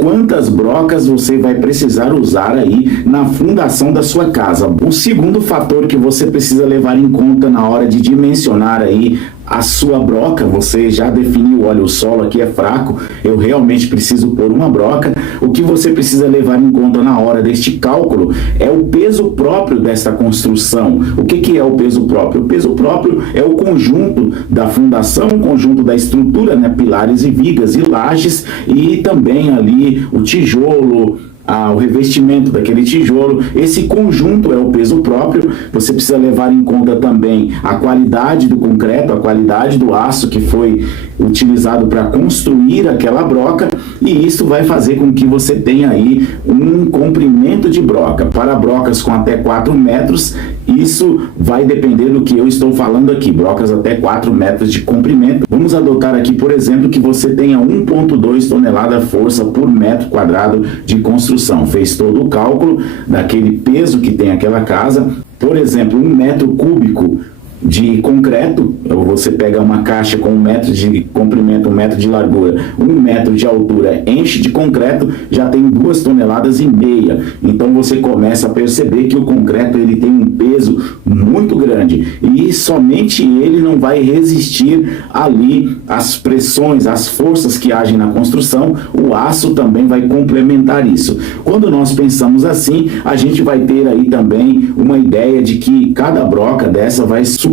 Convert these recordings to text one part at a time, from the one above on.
quantas brocas você vai precisar usar aí na fundação da sua casa. O segundo fator que você precisa levar em conta na hora de dimensionar aí a sua broca, você já definiu, olha, o solo aqui é fraco, eu realmente preciso pôr uma broca. O que você precisa levar em conta na hora deste cálculo é o peso próprio desta construção. O que é o peso próprio? O peso próprio é o conjunto da fundação, o conjunto da estrutura, né, pilares e vigas e lajes, e também ali o tijolo, o revestimento daquele tijolo. Esse conjunto é o peso próprio. Você precisa levar em conta também a qualidade do concreto, a qualidade do aço que foi utilizado para construir aquela broca, e isso vai fazer com que você tenha aí um comprimento de broca. Para brocas com até 4 metros, isso vai depender do que eu estou falando aqui, brocas até 4 metros de comprimento. Vamos adotar aqui, por exemplo, que você tenha 1,2 tonelada força por metro quadrado de construção. Fez todo o cálculo daquele peso que tem aquela casa. Por exemplo, 1 metro cúbico de concreto, você pega uma caixa com 1 metro de comprimento, 1 metro de largura, 1 metro de altura, enche de concreto, já tem 2,5 toneladas. Então você começa a perceber que o concreto ele tem um peso muito grande, e somente ele não vai resistir ali às pressões, às forças que agem na construção. O aço também vai complementar isso. Quando nós pensamos assim, a gente vai ter aí também uma ideia de que cada broca dessa vai suportar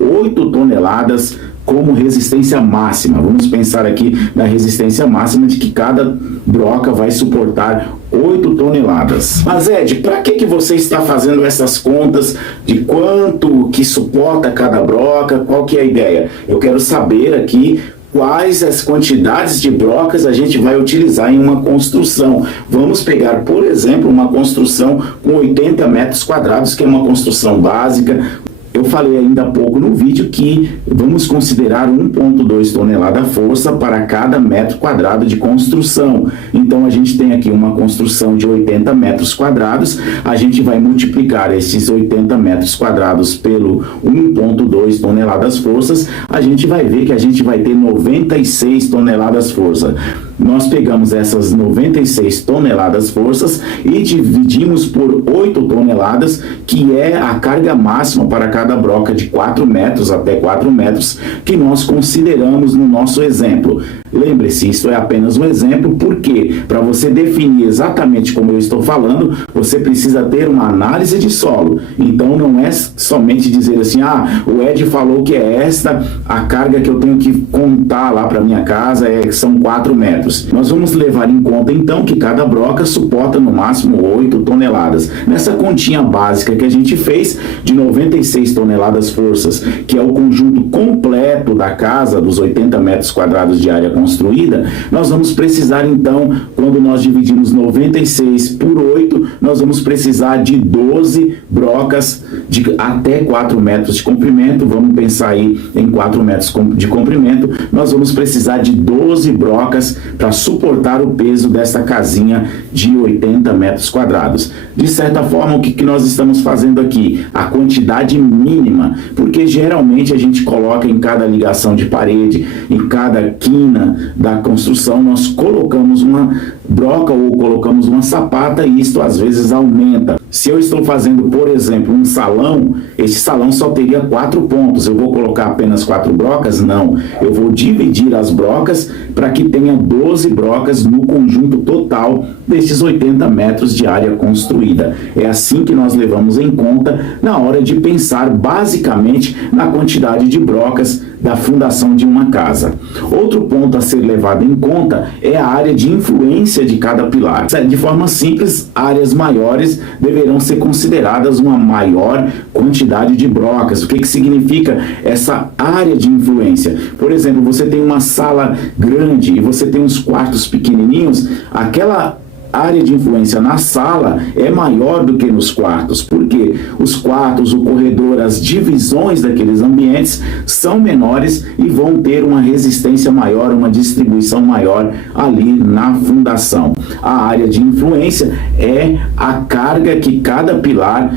8 toneladas como resistência máxima. Vamos pensar aqui na resistência máxima de que cada broca vai suportar 8 toneladas. Mas Ed, para que você está fazendo essas contas de quanto que suporta cada broca? Qual que é a ideia? Eu quero saber aqui quais as quantidades de brocas a gente vai utilizar em uma construção. Vamos pegar, por exemplo, uma construção com 80 metros quadrados, que é uma construção básica. Eu falei ainda há pouco no vídeo que vamos considerar 1,2 tonelada força para cada metro quadrado de construção. Então a gente tem aqui uma construção de 80 metros quadrados, a gente vai multiplicar esses 80 metros quadrados pelo 1,2 toneladas forças, a gente vai ver que a gente vai ter 96 toneladas força. Nós pegamos essas 96 toneladas forças e dividimos por 8 toneladas, que é a carga máxima para cada broca de 4 metros até 4 metros, que nós consideramos no nosso exemplo. Lembre-se, isso é apenas um exemplo, porque para você definir exatamente como eu estou falando, você precisa ter uma análise de solo. Então não é somente dizer assim, o Ed falou que é esta a carga que eu tenho que contar lá para minha casa, são 4 metros. Nós vamos levar em conta então que cada broca suporta no máximo 8 toneladas. Nessa continha básica que a gente fez de 96 toneladas forças, que é o conjunto completo da casa, dos 80 metros quadrados de área construída, nós vamos precisar então, quando nós dividimos 96 por 8, nós vamos precisar de 12 brocas de até 4 metros de comprimento. Vamos pensar aí em 4 metros de comprimento, nós vamos precisar de 12 brocas para suportar o peso desta casinha de 80 metros quadrados. De certa forma, o que nós estamos fazendo aqui? A quantidade mínima, porque geralmente a gente coloca em cada ligação de parede, em cada quina da construção, nós colocamos uma broca ou colocamos uma sapata, e isto às vezes aumenta. Se eu estou fazendo, por exemplo, um salão, esse salão só teria 4 pontos. Eu vou colocar apenas 4 brocas? Não. Eu vou dividir as brocas para que tenha 12 brocas no conjunto total destes 80 metros de área construída. É assim que nós levamos em conta na hora de pensar basicamente na quantidade de brocas da fundação de uma casa. Outro ponto a ser levado em conta é a área de influência de cada pilar. De forma simples, áreas maiores deverão ser consideradas uma maior quantidade de brocas. O que significa essa área de influência? Por exemplo, você tem uma sala grande e você tem uns quartos pequenininhos, aquela área de influência na sala é maior do que nos quartos, porque os quartos, o corredor, as divisões daqueles ambientes são menores e vão ter uma resistência maior, uma distribuição maior ali na fundação. A área de influência é a carga que cada pilar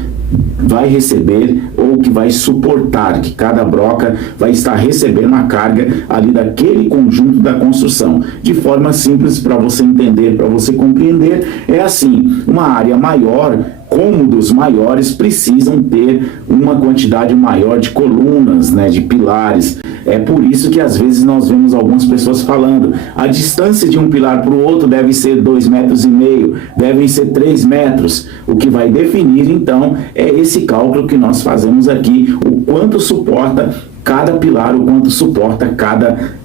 vai receber ou ou que vai suportar, que cada broca vai estar recebendo a carga ali daquele conjunto da construção. De forma simples, para você entender, para você compreender, é assim: uma área maior, cômodos maiores precisam ter uma quantidade maior de colunas, né, de pilares. É por isso que às vezes nós vemos algumas pessoas falando: a distância de um pilar para o outro deve ser 2,5 metros, devem ser 3 metros. O que vai definir então é esse cálculo que nós fazemos aqui, o quanto suporta cada pilar, o quanto suporta cada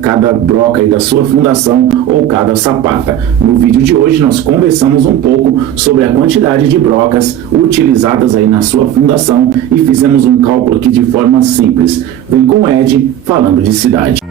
cada broca aí da sua fundação ou cada sapata. No vídeo de hoje nós conversamos um pouco sobre a quantidade de brocas utilizadas aí na sua fundação e fizemos um cálculo aqui de forma simples. Vem com o Ed falando de cidade.